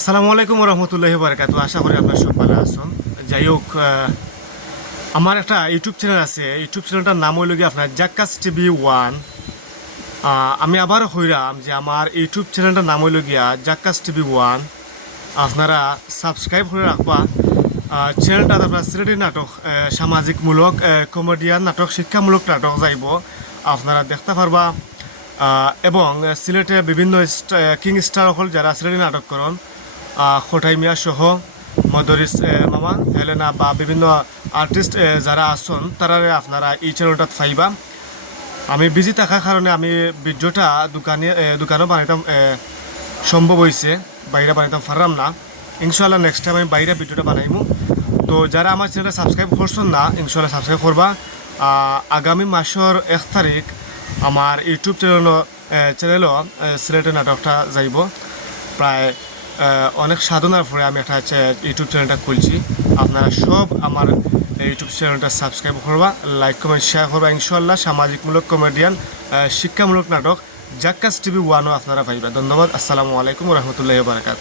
আসসালামু আলাইকুম রহমতুল্লাহি বারাকাতু। আশা করি আপনার সব ভালো আছেন। যাই হোক, আমার একটা ইউটিউব চ্যানেল আছে। ইউটিউব চ্যানেলটার নাম হইল গিয়ে আপনার জাক্কাস টিভি ওয়ান। আমি আবার হইলাম যে আমার ইউটিউব চ্যানেলটার নাম হইল গিয়া জাক্কাস টিভি ওয়ান। আপনারা সাবস্ক্রাইব করে রাখবা। চ্যানেলটা আপনার সিলেটি নাটক, সামাজিকমূলক, কমেডিয়ান নাটক, শিক্ষামূলক নাটক যাইব, আপনারা দেখতে পারবা। এবং সিলেটে বিভিন্ন কিং স্টার হল যারা সিলেটি নাটক করেন, খোটাই মিয়া সহ মদরিস মামা হেলেনা বা বিভিন্ন আর্টিস্ট যারা আছেন তারা আপনারা এই চ্যানেলটাত পাইবা। আমি বিজি থাকার কারণে আমি ভিডিওটা দোকানও বানাইতাম সম্ভব হয়েছে, বাইরে বানাইতাম পারলাম না। ইনশাল্লাহ নেক্সট টাইম আমি বাইরে ভিডিওটা বানাইমু। তো যারা আমার চ্যানেলটা সাবস্ক্রাইব করছেন না, ইনশাল্লাহ সাবস্ক্রাইব করবা। আগামী মাসের 1 তারিখ আমার ইউটিউব চ্যানেলও সিলেটের নাটকটা যাইব। প্রায় অনেক সাধনার পরে আমি একটা ইউটিউব চ্যানেলটা খুলছি। আপনারা সব আমার ইউটিউব চ্যানেলটা সাবস্ক্রাইব করবা, লাইক কমেন্ট শেয়ার করবা। ইনশাল্লাহ সামাজিকমূলক, কমেডিয়ান, শিক্ষামূলক নাটক জাক্কাস টিভি ওয়ানও আপনারা পাইবা। ধন্যবাদ। আসসালামু আলাইকুম রহমতুল্লাহি বারাকাতুহু।